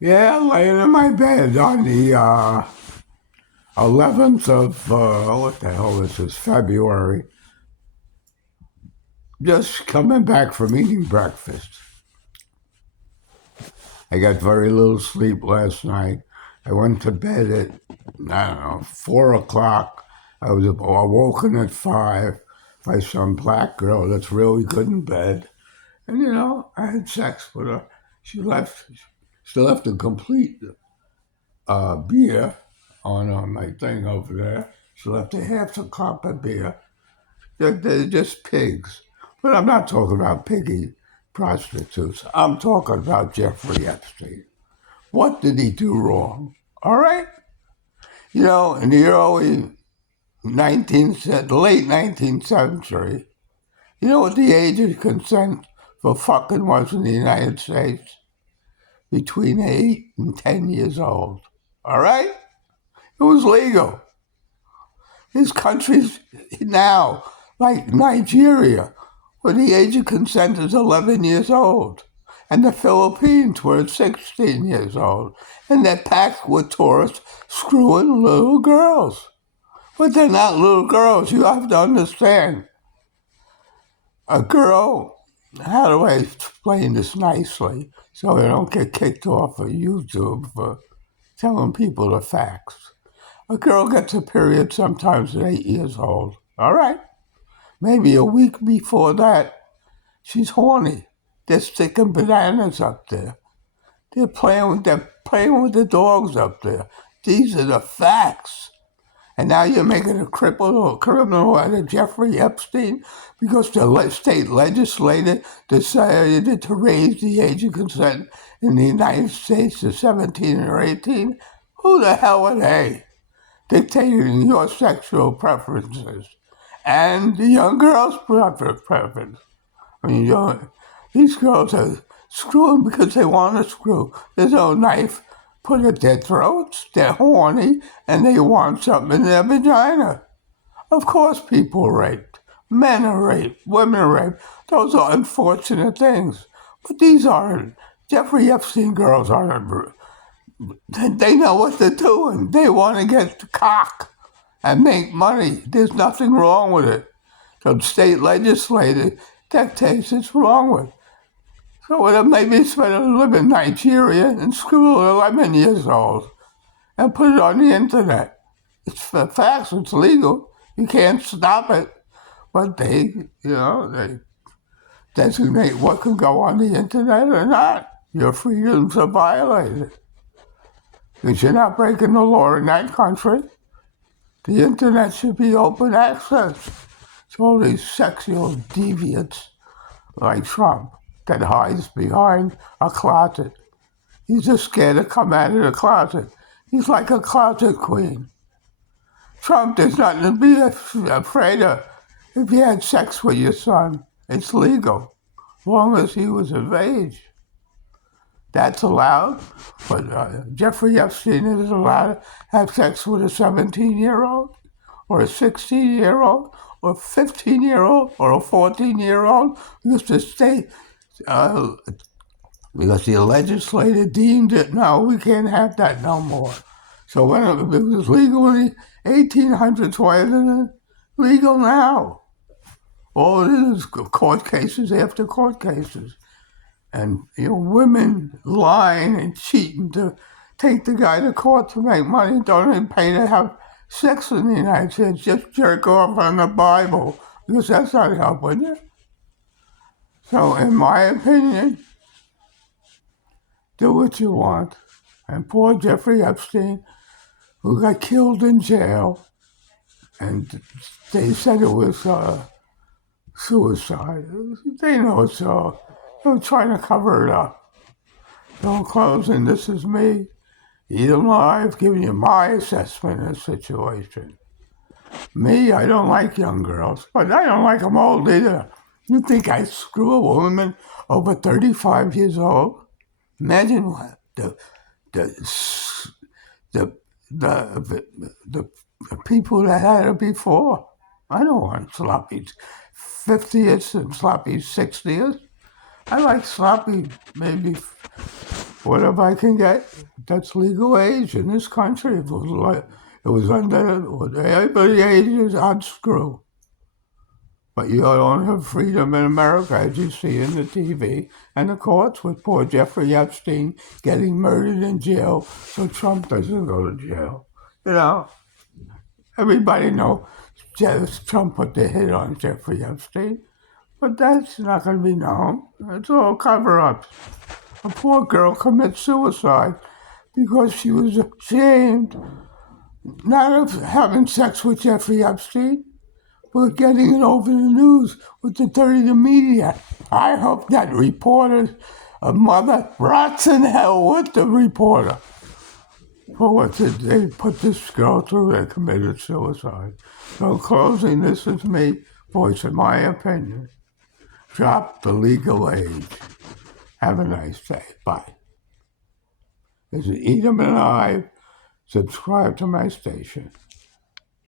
Yeah, laying in my bed on the 11th of, what the hell is this, February. Just coming back from eating breakfast. I got very little sleep last night. I went to bed at, I don't know, 4 o'clock. I was awoken at 5 by some black girl that's really good in bed. And, I had sex with her. She left a complete beer on my thing over there. She left a half a cup of beer. They're just pigs. But I'm not talking about piggy prostitutes. I'm talking about Jeffrey Epstein. What did he do wrong? All right? In the late 19th century, you know what the age of consent for fucking was in the United States? Between 8 and 10 years old. All right? It was legal. There's countries now, like Nigeria, where the age of consent is 11 years old. And the Philippines, where it's 16 years old. And they're packed with tourists screwing little girls. But they're not little girls. You have to understand. A girl, how do I explain this nicely so I don't get kicked off of YouTube for telling people the facts? A girl gets a period sometimes at 8 years old. All right. Maybe a week before that, she's horny. They're sticking bananas up there. They're playing with the dogs up there. These are the facts. And now you're making a criminal out of Jeffrey Epstein because the state legislature decided to raise the age of consent in the United States to 17 or 18. Who the hell are they? Dictating your sexual preferences and the young girl's preference. I mean, these girls are screwing because they want to screw. There's no knife put at their throats. They're horny and they want something in their vagina. Of course, people are raped. Men are raped. Women are raped. Those are unfortunate things. But these aren't. Jeffrey Epstein girls aren't. They know what they're doing. They want to get the cock and make money. There's nothing wrong with it. So the state legislature dictates it's wrong with. So maybe it's better to live in Nigeria and screw 11 years old and put it on the internet. It's for facts. It's legal. You can't stop it. But they designate what can go on the internet or not. Your freedoms are violated. Because you're not breaking the law in that country. The internet should be open access. So all these sexual deviants like Trump that hides behind a closet. He's just scared to come out of the closet. He's like a closet queen. Trump, there's nothing to be afraid of. If you had sex with your son, it's legal, as long as he was of age. That's allowed, but Jeffrey Epstein is allowed to have sex with a 17-year-old, or a 16-year-old, or a 15-year-old, or a 14-year-old, because the state, because the legislature deemed it, no, we can't have that no more. So when it was legal in the 1800s, why isn't it legal now? All it is court cases after court cases. And women lying and cheating to take the guy to court to make money, don't even pay to have sex in the United States, just jerk off on the Bible, because that's not helping you. So in my opinion, do what you want. And poor Jeffrey Epstein, who got killed in jail, and they said it was suicide. They know it's they're trying to cover it up. Don't close, and this is me, Eden Live, giving you my assessment of the situation. Me, I don't like young girls, but I don't like them old either. You think I screw a woman over 35 years old? Imagine what the people that had it before. I don't want sloppy 50s and sloppy 60s. I like sloppy maybe whatever I can get, that's legal age in this country. If it was under everybody age is unscrew. But you don't have freedom in America, as you see in the TV and the courts with poor Jeffrey Epstein getting murdered in jail so Trump doesn't go to jail. You know, everybody knows Trump put the hit on Jeffrey Epstein, but that's not going to be known. It's all cover-ups. A poor girl commits suicide because she was ashamed not of having sex with Jeffrey Epstein, but getting it over the news with the dirty media. I hope that reporter's mother rots in hell with the reporter for what they put this girl through that committed suicide. So in closing, this is me voicing my opinion. Drop the legal age. Have a nice day. Bye. This is Edom and I. Subscribe to my station.